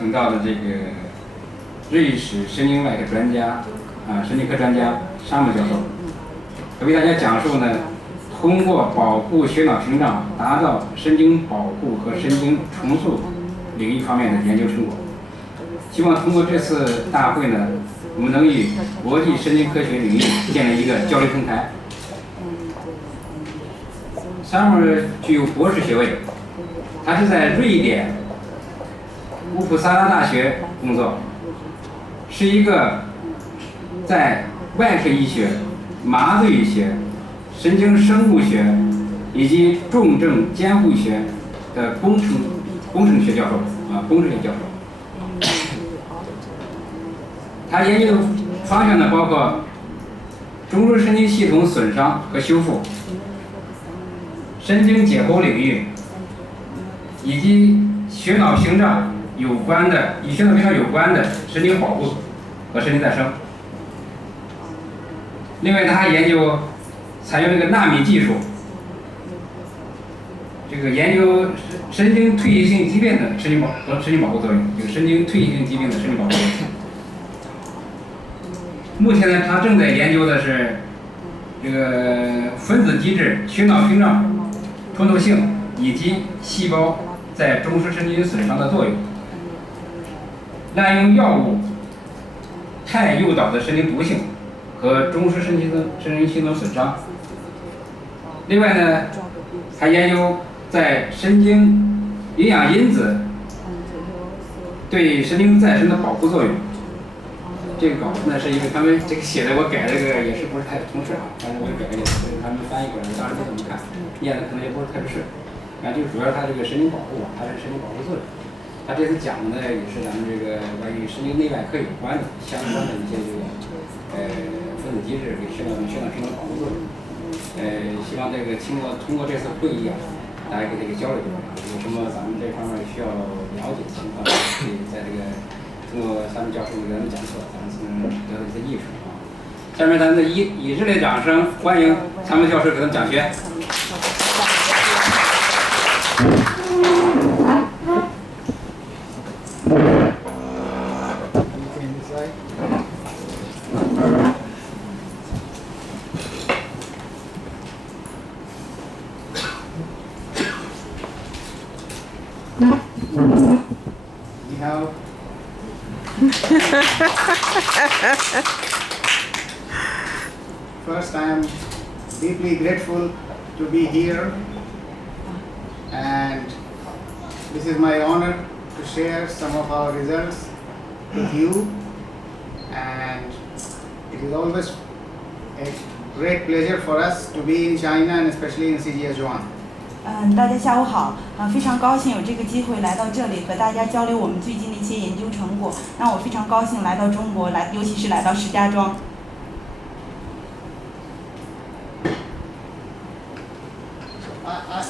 请到的这个瑞士神经外科专家神经科专家Sharma教授，他为大家讲述呢，通过保护血脑屏障达到神经保护和神经重塑领域方面的研究成果。希望通过这次大会呢，我们能与国际神经科学领域建立一个交流平台。Sharma 具有博士学位，他是在瑞典乌普萨拉大学工作，是一个在外科医学、麻醉学、神经生物学以及重症监护学的工程学教授工程学教授。他研究的方向呢，包括中枢神经系统损伤和修复、神经解剖领域，以及血脑屏障有关的与血脑屏障有关的神经保护和神经再生。另外，他还研究采用这个纳米技术，这个研究神经退行性疾病的神经保护作用，这个神经退行性疾病的神经保护作用。目前呢，他正在研究的是这个分子机制、血脑屏障通透性以及细胞在中枢神经损伤的作用。滥用药物、太诱导的神经毒性和中枢神经系统损伤。另外呢，还研究在神经营养因子对神经再生的保护作用。这个稿子呢，是因为他们这个写的，我改这个也是不是太通顺但是我也改了点，所以他们翻译过来，当然不怎么看，念的可能也不是特别顺。就主要它这个神经保护它是神经保护作用。他这次讲的呢，也是咱们这个关于神经内外科有关的相关的一些这个分子机制给血脑屏障保护作用。希望这个通过这次会议大家给这个交流交流，有什么咱们这方面需要了解的情况，可以在这个通过Sharma教授给咱们讲课，咱们才能得到一些益处下面咱们以热烈掌声欢迎Sharma教授给咱们讲学。你好。First, I am deeply grateful to be here, and this is my honor to share some of our results with you. And it is always a great pleasure for us to be in China and especially in Shijiazhuang. 大家下午好，非常高兴有这个机会来到这里和大家交流我们最近的一些研究成果。那我非常高兴来到中国尤其是来到石家庄。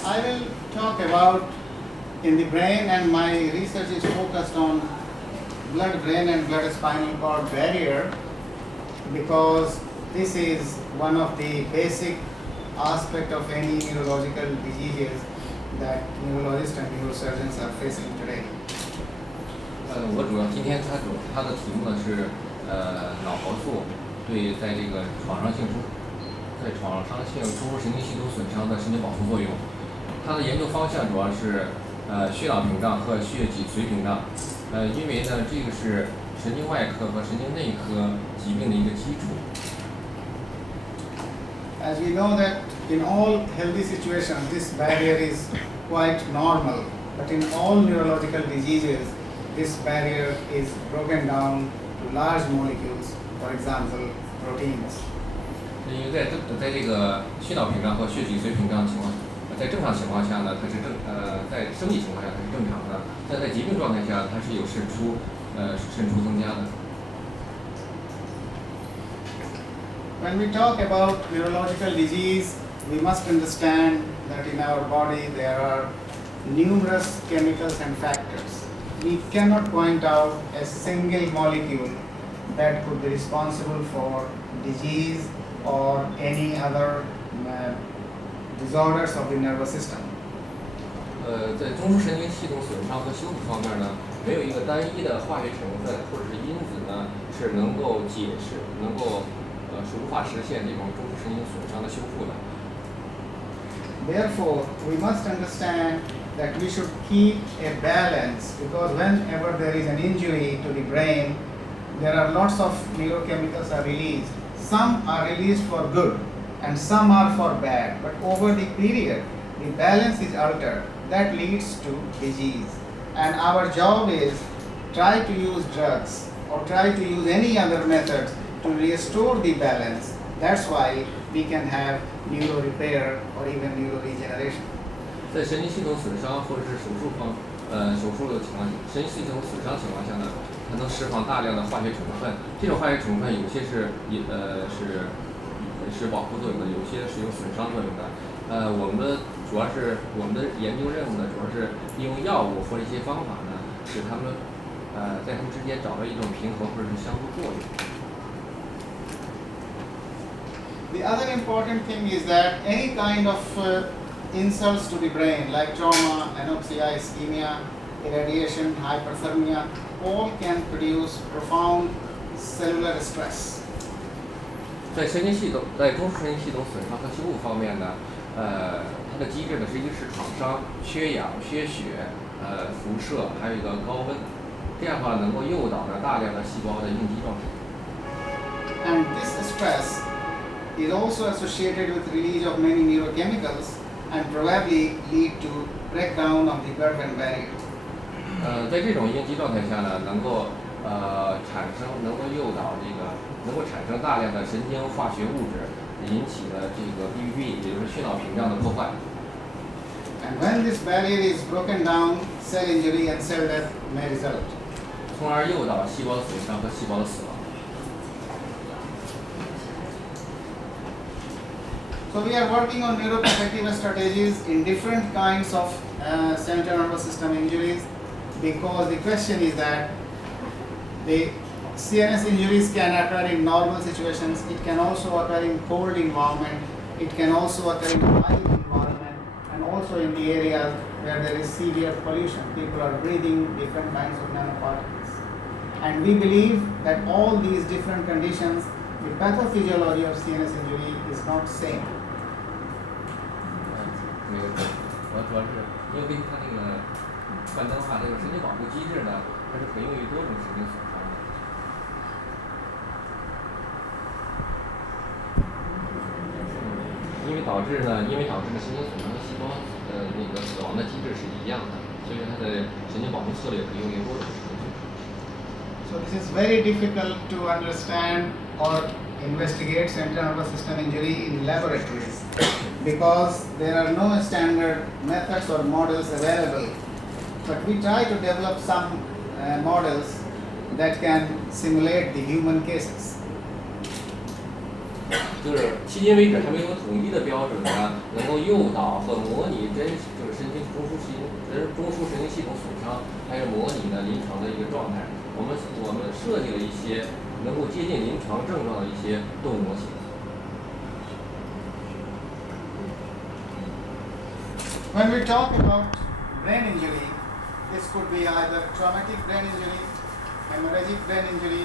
I will talk about in the brain, and my research is focused on blood-brain and blood-spinal cord barrier, because this is one of the basic aspect of any neurological diseases that neurologists and neurosurgeons are facing today. 我主要今天它的题目呢是脑核素对在这个创伤性中枢神经系统损伤的神经保护作用。它的研究方向主要是血脑屏障和血脊髓屏障。因为呢这个是神经外科和神经内科疾病的一个基础。As we know that in all healthy situations, this barrier is quite normal, but in all neurological diseases, this barrier is broken down to large molecules, for example, proteins. 因为在这个血脑屏障和血脊髓屏障情况，在正常情况下呢，它是在生理情况下它是正常的，但在疾病状态下它是有渗出增加的。When we talk about neurological disease, we must understand that in our body there are numerous chemicals and factors. We cannot point out a single molecule that could be responsible for disease or any other disorders of the nervous system. 在中枢神经系统损伤和修复方面呢，没有一个单一的化学成分或者是因子呢是能够解释，能够是无法实现这种中枢神经损伤的修复的。Therefore, we must understand that we should keep a balance, because whenever there is an injury to the brain, there are lots of neurochemicals are released. Some are released for good and some are for bad. But over the period, the balance is altered. That leads to disease. And our job is try to use drugs or try to use any other methods to restore the balance. That's why we can have neuro repair or even neuro regeneration. 在神经系统损伤或者是手术的情况下，神经系统损伤情况下呢，它能释放大量的化学成分。这种化学成分有些是保护作用的，有些是有损伤作用的。我们的研究任务呢，主要是利用药物或者一些方法呢，使它们在它们之间找到一种平衡或者是相互作用。The other important thing is that any kind of insults to the brain like trauma, anoxia, ischemia, irradiation, hyperthermia, all can produce profound cellular stress. 在中枢神经系统损伤和修复方面呢，它的机制呢是一个是创伤、缺氧、缺血、辐射，还有一个高温，这样的话能够诱导着大量的细胞的应激状态。And this stress is also associated with release of many neurochemicals and probably lead to breakdown of the blood-brain barrier. 在这种应激状态下呢，能够诱导能够产生大量的神经化学物质，引起的这个 BBB， 也就是血脑屏障的破坏。And when this barrier is broken down, cell injury and cell death may result. 从而诱导细胞损伤和细胞的死亡。So we are working on neuroprotective strategies in different kinds of central nervous system injuries, because the question is that the CNS injuries can occur in normal situations. It can also occur in cold environment. It can also occur in mild environment, and also in the areas where there is severe pollution. People are breathing different kinds of nanoparticles. And we believe that all these different conditions, the pathophysiology of CNS injury is not same. 没有，我主要是因为根据它那个幻灯化这个神经保护机制呢，它是可用于多种神经损伤的。因为导致呢神经损伤的细胞那个死亡的机制是一样的，所以它的神经保护策略可以用于多种神经损伤。So this is very difficult to understand or investigate central nervous system injury in laboratories, because there are no standard methods or models available. But we try to develop some models that can simulate the human cases. 就是迄今为止还没有统一的标准呢，能够诱导和模拟就是中枢神经系统损伤，还有模拟呢临床的一个状态。我们设计了一些能够接近临床症状的一些动物模型。When we talk about brain injury, this could be either traumatic brain injury, hemorrhagic brain injury,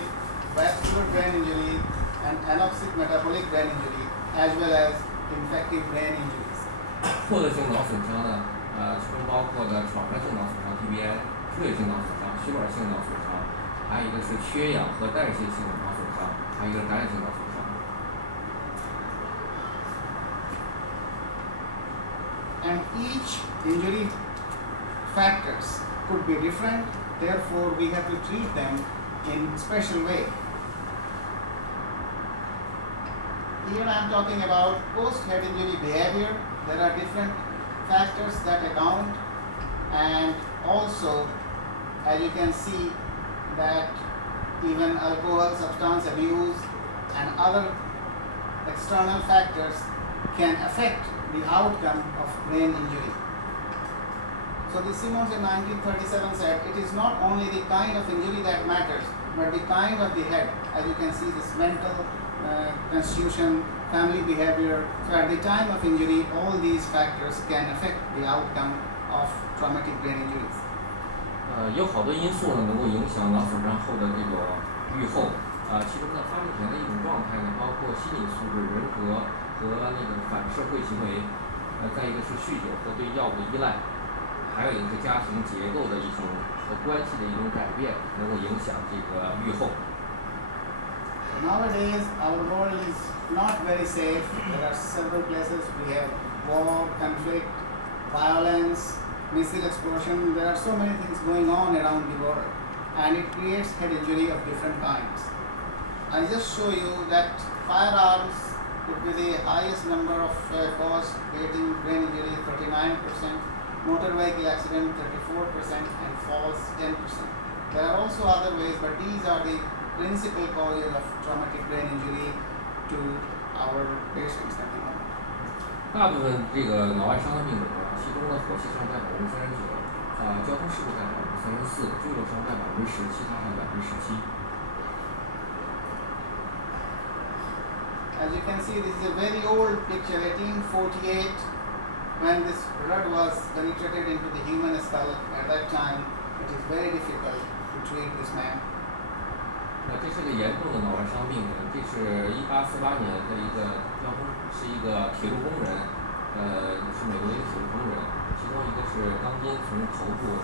vascular brain injury, and anoxic metabolic brain injury, as well as infective brain injuries. 获得性脑损伤呢，其中包括的创伤性脑损伤 TBI、出血性脑损伤、血管性脑损伤，还有一个是缺氧和代谢性脑损伤，还有一个感染性脑损伤。And each injury factors could be different, therefore we have to treat them in special way. Here I am talking about post-head injury behavior. There are different factors that account, and also, as you can see, that even alcohol, substance abuse, and other external factors can affect the outcome of brain injury. So the Simmons in 1937 said, it is not only the kind of injury that matters, but the kind of the head. As you can see, this mental constitution, family behavior. So at the time of injury, all these factors can affect the outcome of traumatic brain injuries. 有好多因素呢能够影响脑损伤后的这种预后。其中呢发病前的一种状态呢，包括心理素质、人格和那个反社会行为，再一个是酗酒和对药物的依赖，还有一个是家庭结构的一种和关系的一种改变，能够影响这个预后。Nowadays, our world is not very safe. There are several places we have war, conflict, violence, missile explosion. There are so many things going on around the world, and it creates head injury of different kinds. I just show you that firearms could be the highest number of cause creating brain injury, 39%, motor vehicle accident 34%, and falls 10%. There are also other ways, but these are the principal causes of traumatic brain injury to our patients at the moment. 大部分这个脑外伤的病者，其中的火器伤占39%，交通事故占34%，坠落伤占10%，其他占17%。As you can see, this is a very old picture, 1848, when this blood was penetrated into the human skull. At that time, it is very difficult to treat this man. 这是个严重的脑外伤病人，这是1848年的一个交通，是一个铁路工人，是美国的一个铁路工人，其中一个是钢筋从头部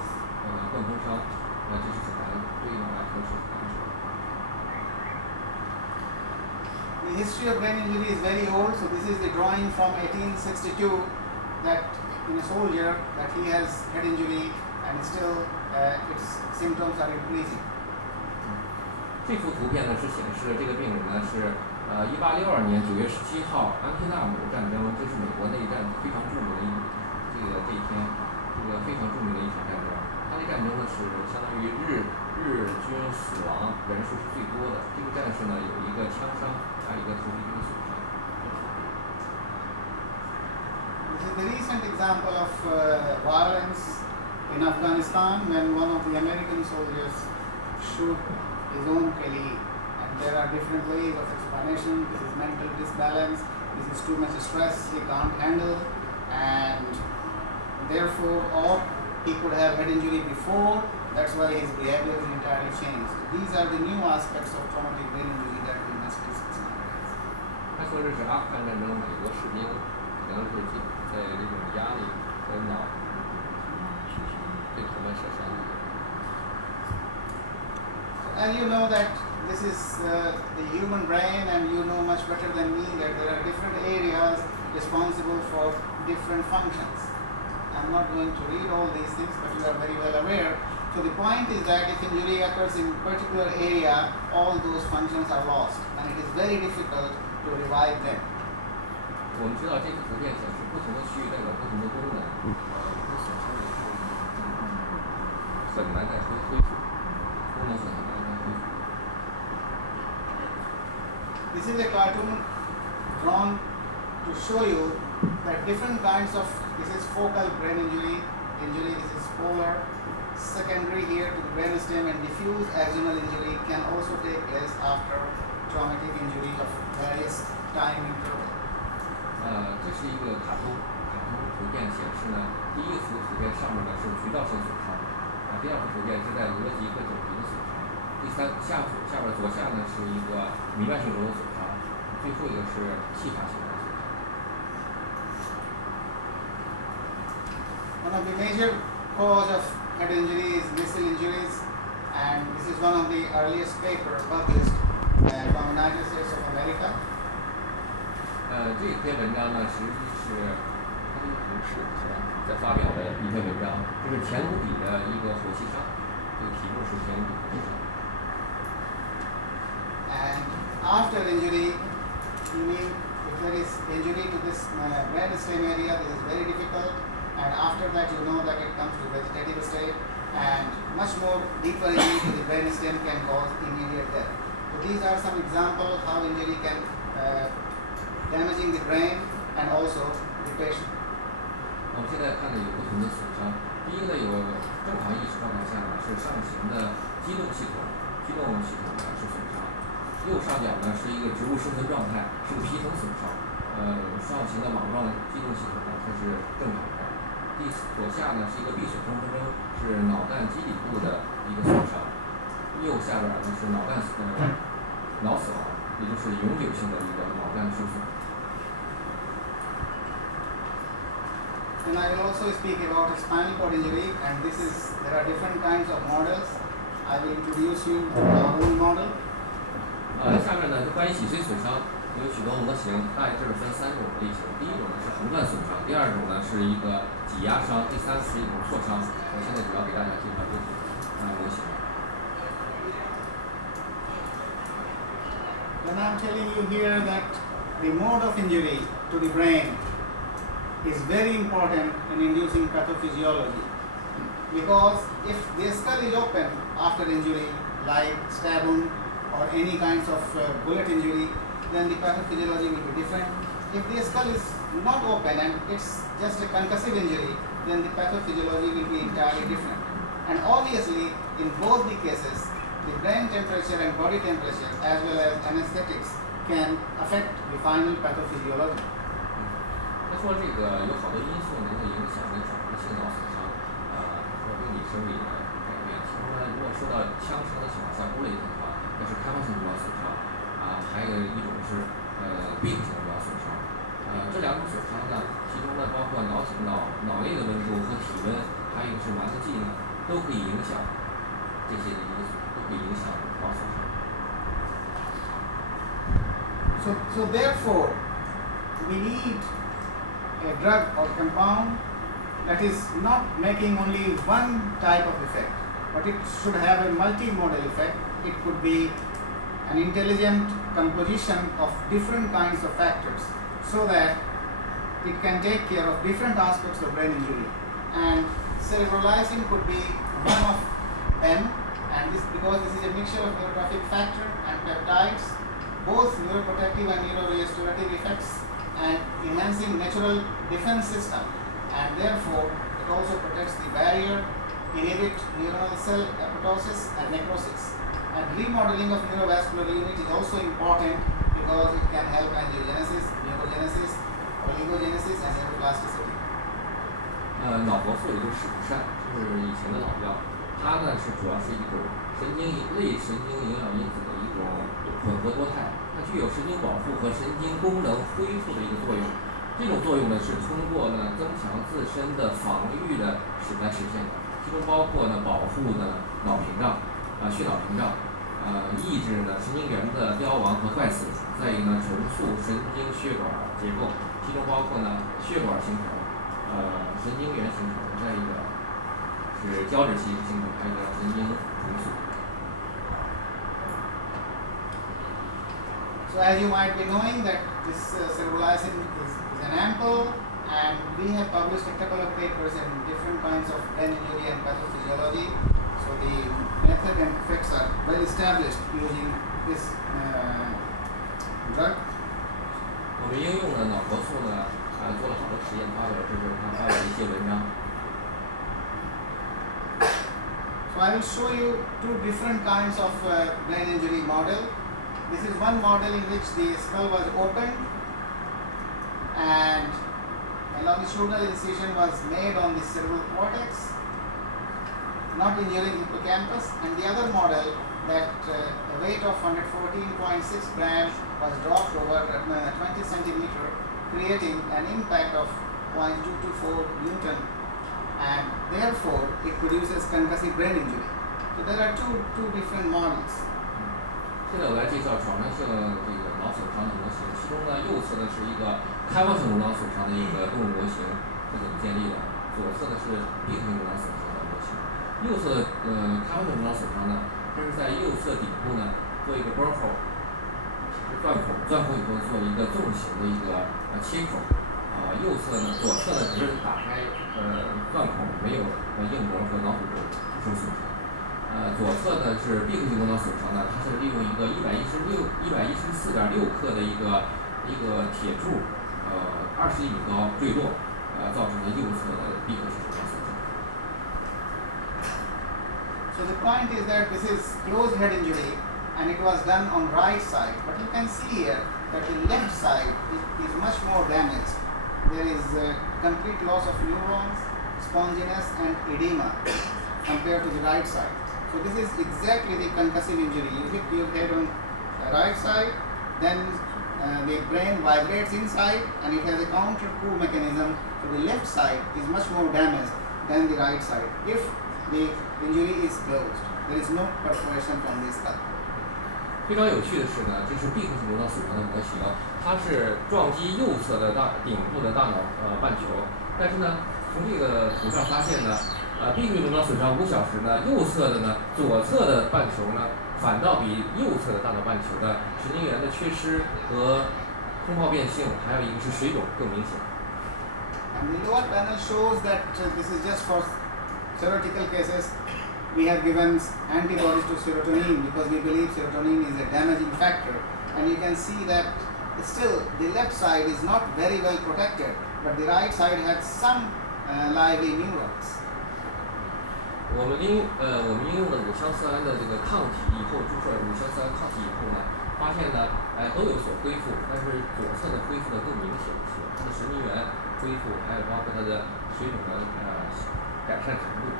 贯通伤，这是很难对脑外科是很难治。The history of brain injury is very old, so this is the drawing from 1862 that in a soldier that he has head injury and still its symptoms are increasing. 这幅图片呢是显示这个病人呢是1862年9月17号安提纳姆战争，这是美国内战非常著名的这一天，这个非常著名的一场战争。它这战争呢是相当于日军死亡人数是最多的。这个战士呢有一个枪伤，还有一个头皮这个损伤。This is the recent example of violence in Afghanistan when one of the American soldiers shoot his own colleague, and there are different ways of explanation. This is mental disbalance, this is too much stress he can't handle, and therefore, or he could have head injury before, that's why his behavior is entirely changed. These are the new aspects of traumatic brain injury that we must discuss nowadays. 他说这是阿富汗战争美国士兵可能是在这种压力和脑对头部受伤。And you know that this is the human brain, and you know much better than me that there are different areas responsible for different functions. I'm not going to read all these things, but you are very well aware. So the point is that if injury occurs in a particular area, all those functions are lost, and it is very difficult to revive them. 我们知道这个图片显示不同的区域代表不同的功能，损伤以后很难再恢复，功能很难再恢复。This is a cartoon drawn to show you that different kinds of, this is focal brain injury, this is polar, secondary here to the brainstem, and diffuse axonal injury can also take place after traumatic injury of various time interval. 这是一个卡通图片显示呢，第一幅图片上面呢是渠道性损伤，第二幅图片是在额肌和颈皮的损伤，下边左下呢是一个弥漫性轴的损伤，最后一个是气阀性的损伤。One of the major cause of head injury is missile injuries, and this is one of the earliest paper published from United States of America. 这篇文章呢，实际是它是同事是吧，在发表的一篇文章，这是前无比的一个火器伤，这个题目是前无比火器伤。And after injury, you mean if there is injury to this brainstem area, this is very difficult. And after that, you know that it comes to vegetative state, and much more deeper injury to the brainstem can cause immediate death. So these are some examples how injury can damaging the brain and also the patient. 我们现在看的有不同的损伤，第一个呢有正常意识状态下呢是上行的机动系统呢是损伤，右上角呢是一个植物生存状态，是个皮层损伤，上行的网状机动系统呢它是正常的。第左下呢是一个闭锁中风征，是脑干基底部的一个损伤，右下边呢是脑死亡，也就是永久性的一个脑干受损。And I will also speak about spinal cord injury, and there are different kinds of models. I will introduce you to our own model. 下面呢就关于脊髓损伤有许多模型，大致分3种类型。第一种呢是横断损伤，第二种呢是一个挤压伤，第三是一种挫伤。我现在主要给大家介绍这几种模型。When I am telling you here that the mode of injury to the brain is very important in inducing pathophysiology, because if the skull is open after injury, like stab wound or any kinds of bullet injury, then the pathophysiology will be different. If the skull is not open and it's just a concussive injury, then the pathophysiology will be entirely different. And obviously, in both the cases, the brain temperature and body temperature as well as anesthetics can affect the final pathophysiology. 他说这个有好多因素能够影响这转移性脑损伤，和病理生理的改变。其中呢，如果受到枪伤的情况下，部类的话，那是开放性脑损伤，还有一种是闭合性的脑损伤。这2种损伤呢，其中呢包括脑内的温度和体温，还有是麻醉剂呢，都可以影响这些的因素，都可以影响脑损伤。So therefore, we need a drug or compound that is not making only one type of effect, but it should have a multimodal effect. It could be an intelligent composition of different kinds of factors so that it can take care of different aspects of brain injury. And cerebrolysin could be one of them, and because this is a mixture of neurotrophic factor and peptides, both neuroprotective and neurorestorative effects, and enhancing natural defense system, and therefore it also protects the barrier, inhibit neuronal cell apoptosis and necrosis. And remodeling of neurovascular unit is also important because it can help angiogenesis, neurogenesis, oligogenesis and neuroplasticity. 脑活素也就是史不善，是以前的老药，它呢是主要是一种类神经营养因子的一种混合多肽，它具有神经保护和神经功能恢复的一个作用。这种作用呢是通过呢增强自身的防御来实现的，其中包括呢保护呢脑屏障血脑屏障，抑制呢神经元的凋亡和坏死，再一个呢重塑神经血管结构，其中包括呢血管形成，神经元形成，再一个是胶质期形成，还有一个神经重塑。So as you might be knowing that this cerebrolysin is an ampoule, and we have published a couple of papers in different kinds of brain injury and pathophysiology. So the method and effects are well established using this drug. 我们应用了脑活素呢，做了好多实验，发表了一些文章。So I will show you 2 different kinds of brain injury model. This is one model in which the skull was opened and a longitudinal incision was made on the cerebral cortex, not injuring hippocampus, and the other model that a weight of 114.6 grams was dropped over 20 centimeter, creating an impact of 0.224 Newton, and therefore it produces concussive brain injury. So there are two different models. 现在我来介绍创伤性这个脑损伤的模型，其中呢右侧呢是一个开放性颅脑损伤的一个动物模型，是怎么建立的？左侧呢是闭合性颅脑损伤的模型。右侧开放性颅脑损伤呢，它是在右侧底部呢做一个burr hole，钻孔以后做一个纵形的一个切口。右侧呢，左侧呢只是打开钻孔，没有硬膜和脑骨头受损伤。左侧呢是闭合性颅脑损伤呢，它是利用一个114.6克的一个铁柱，21米高坠落，造成了右侧的闭合性颅脑损伤。So the point is that this is closed head injury and it was done on right side, but you can see here that the left side is much more damaged. There is complete loss of neurons, sponginess and edema compared to the right side. So this is exactly the concussive injury. You hit your head on the right side, then the brain vibrates inside and it has a counter pull mechanism. So the left side is much more damaged than the right side if the injury is closed. There is no perforation from the skull. 非常有趣的是呢，这是闭合性颅脑损伤的模型，它是撞击右侧的顶部的大脑半球，但是呢，从这个图上发现呢，闭合性颅脑损伤5小时呢，右侧的呢，左侧的半球呢，反倒比右侧的大脑半球的神经元的缺失和风泡变性，还有一个是水肿更明显。And the lower panel shows that this is just for theoretical cases. We have given antibodies to serotonin because we believe serotonin is a damaging factor, and you can see that still the left side is not very well protected, but the right side has some lively neurons. 我们应用了5羟色胺的这个抗体以后，注射5羟色胺抗体以后呢，发现呢，都有所恢复，但是左侧的恢复的更明显一些，它的神经元恢复，还有包括它的水肿的改善程度。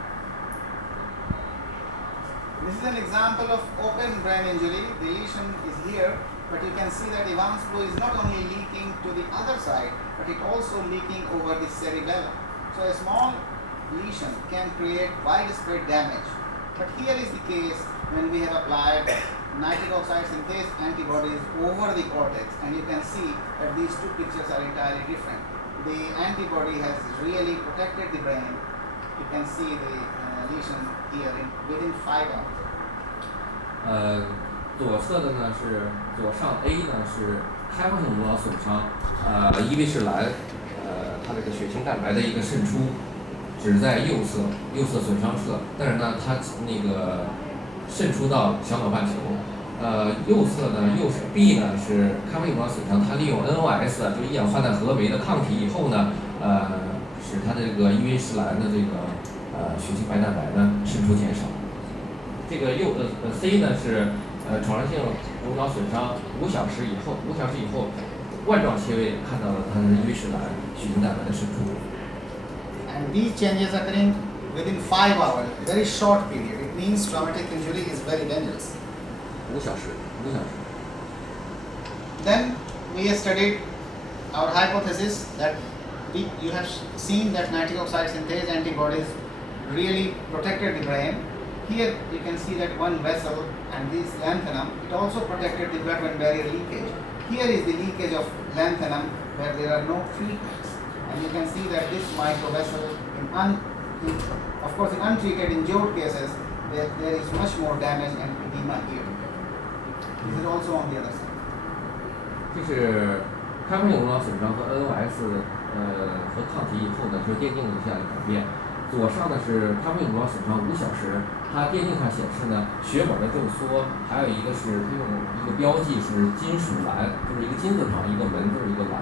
This is an example of open brain injury. The lesion is here, but you can see that Evans fluid is not only leaking to the other side, but it also leaking over the cerebellum. So a small lesion can create widespread damage. But here is the case when we have applied nitric oxide synthase antibodies over the cortex, and you can see that these two pictures are entirely different. The antibody has really protected the brain. You can see the lesion here within 5 hours. 左侧的呢是左上 A 呢是开放性颅脑损伤，伊维士兰，它这个血清蛋白的一个渗出，只在右侧损伤侧，但是呢它那个渗出到小脑半球。右侧呢是 B 呢是开放性颅脑损伤，它利用 NOS 就一氧化氮合酶的抗体以后呢，使它的这个伊维士兰的这个血清白蛋白呢渗出减少。这个C 呢是创伤性颅脑损伤5小时以后冠状切位看到了它的伊维士兰血清蛋白的渗出。And these changes occurring within 5 hours, very short period. It means traumatic injury is very dangerous. 5小时。Then we have studied our hypothesis that you have seen that nitric oxide synthase antibodies really protected the brain. Here you can see that one vessel and this lanthanum, it also protected the blood-brain barrier leakage. Here is the leakage of lanthanum where there are no treatments. And you can see that this microvessel, of course in untreated injured cases, there is much more damage and edema here. This is also on the other side. 这是开放性颅脑损伤和 NOS 和抗体以后呢，是电镜的这样一个改变。左上呢是开放性颅脑损伤5小时，它电镜上显示呢血管的皱缩，还有一个是它用一个标记是金属蓝，就是一个金字旁一个文字一个蓝，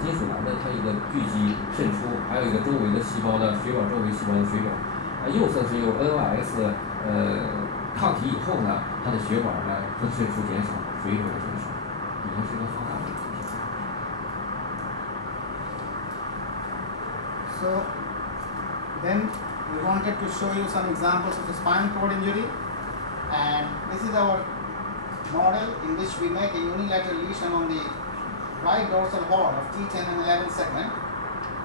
金属蓝的它一个聚集渗出，还有一个周围的细胞的血管周围细胞的水肿。右侧是用 NOS 抗体以后呢，它的血管呢会渗出减少，水肿减少，已经是一个放大的。So then we wanted to show you some examples of the spinal cord injury, and this is our model in which we make a unilateral lesion on the right dorsal horn of T10 and 11 segment,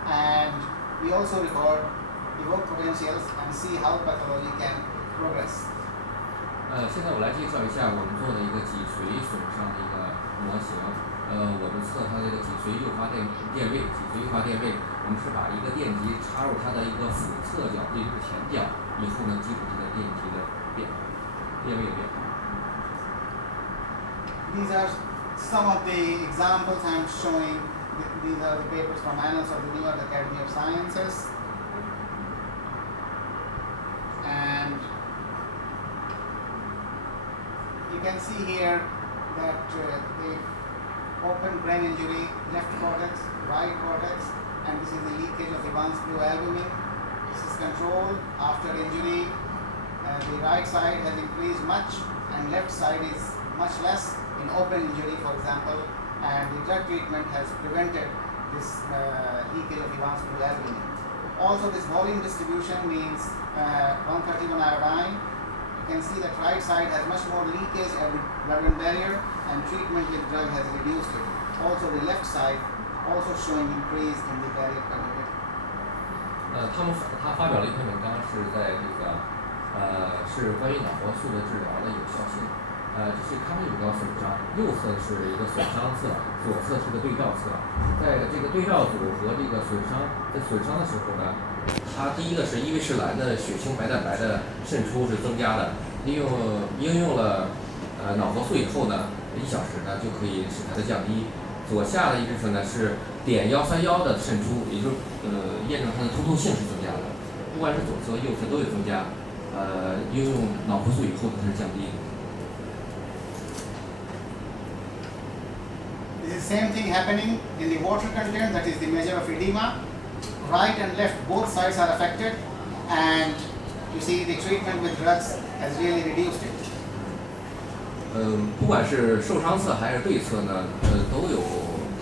and we also record evoked potentials and see how pathology can progress. 现在我来介绍一下我们做的一个脊髓损伤的一个模型。我们测它这个脊髓诱发电位，脊髓诱发电位，我们是把一个电极插入它的一个腹侧角，也就是前角，以后呢，记录它的电极的变化，电位的变化。These are some of the examples I am showing. These are the papers from Annals of the New York Academy of Sciences. And you can see here that the open brain injury, left cortex, right cortex, and this is the leakage of Evans blue albumin. This is controlled after injury. The right side has increased much and left side is much less in open injury, for example, and the drug treatment has prevented this leakage of Evans blue albumin. Also, this volume distribution means 131 iodine. You can see that right side has much more leakage at the blood-brain barrier, and treatment with drug has reduced it. Also, the left side also showing increase in the barrier coverage. 他发表了一篇文章，是在这个是关于脑活素的治疗的有效性。就是他们有个损伤，右侧是一个损伤侧，左侧是个对照侧。在这个对照组和这个损伤在损伤的时候呢，它第一个是伊维士兰的血清白蛋白的渗出是增加的，应用了脑活素以后呢，1小时呢就可以使它的降低。左下的一部分呢是碘131的渗出，也就是验证它的通透性是增加的，不管是左侧右侧都有增加。应用脑活素以后它是降低。This is same thing happening in the water content, that is the measure of edema. Right and left, both sides are affected, and you see the treatment with drugs has really reduced it. 不管是受伤侧还是对侧呢，都有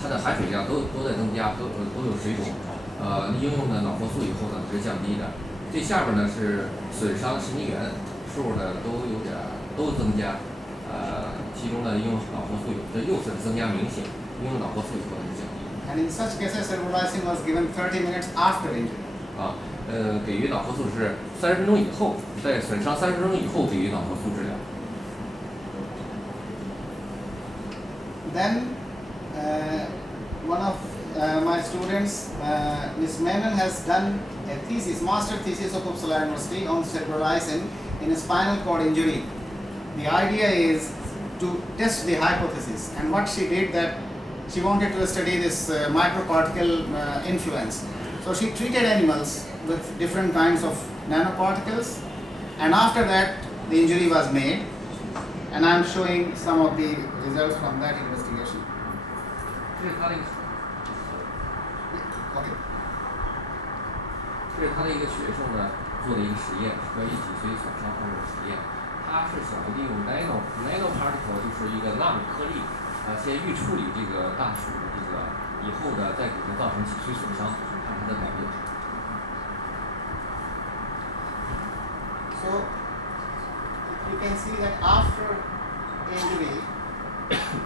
它的含水量都在增加，都有水肿。应用的脑活素以后呢是降低的。最下边呢是损伤神经元数呢都增加。其中呢，应用脑活素的右侧增加明显，应用脑活素以后是降低。And in such cases, cerebrolysin was given 30 minutes after injury. 给予脑活素是30分钟以后，在损伤30分钟以后给予脑活素治疗。Then, one of my students, Ms. Menon, has done a thesis, master thesis of Uppsala University on cerebrolysin in a spinal cord injury. The idea is to test the hypothesis, and what she did that she wanted to study this microparticle influence. So she treated animals with different kinds of nanoparticles, and after that the injury was made, and I am showing some of the results from that investigation. 这是他的一个，这是他的一个学生呢做的一个实验，是关于脊髓损伤方面的实验。他是想利用 nanoparticle 就是一个纳米颗粒，先预处理这个大鼠的这个，以后呢再给它造成脊髓损伤，看它的改变。So you can see that after injury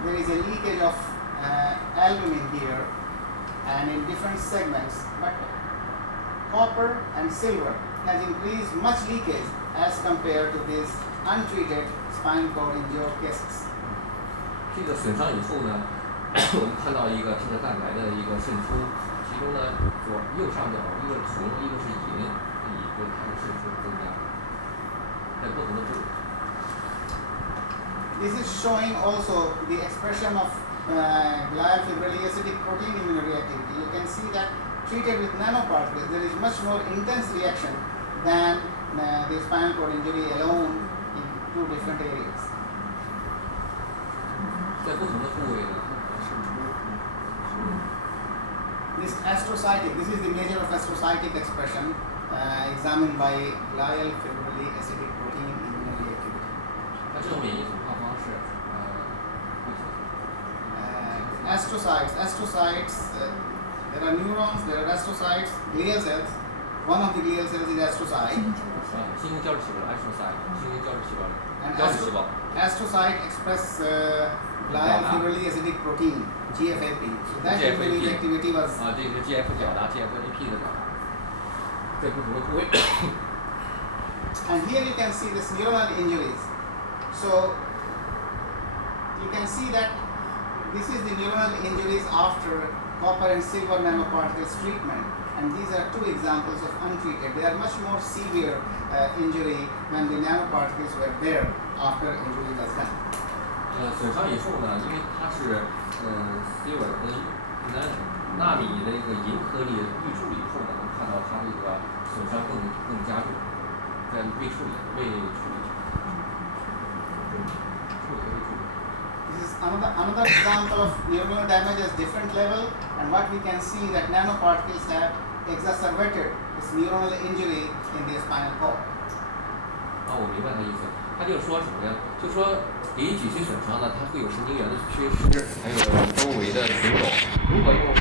there is a leakage of albumin here and in different segments, but copper and silver has increased much leakage as compared to these untreated spinal cord injured cases. 这个损伤以后呢，我们看到一个这个蛋白的一个渗出，其中呢右上角一个是铜，一个是银，以后它的渗出增加，在不同的部位。This is showing also the expression of glial fibrillary acidic protein immunoreactivity. You can see that treated with nanoparticles there is much more intense reaction than the spinal cord injury alone in two different areas. 在不同的部位呢，它渗出。This astrocytic, this is the measure of astrocytic expression examined by glial fibrillary acidic protein immunoreactivity. 它这种免疫损耗方式，astrocytes, there are neurons, there are astrocytes, glial cells. One of the glial cells is astrocyte. 心灵胶质细胞 astrocyte， 心灵胶质细胞， And 胶质细胞。 astrocyte express glial fibrillary acidic protein, GFAP. So that immunoreactivity was. 这个是 GF 表达 GFAP 的表达，在不同的部位。And here you can see this neuronal injuries. So you can see that this is the neuronal injuries after copper and silver nanoparticles treatment. And these are two examples of untreated. They are much more severe injury when the nanoparticles were there after injury was done. 损伤以后呢，因为它是silver 纳米的一个银颗粒预处理以后呢，能看到它这个损伤更加重，在未处理。This is another example of neuronal damage at different level, and what we can see that nanoparticles have exacerbated this neuronal injury in the spinal cord. 我明白他意思，他就说什么呀？就说给予脊髓损伤呢，它会有神经元的缺失，还有周围的水肿。如果用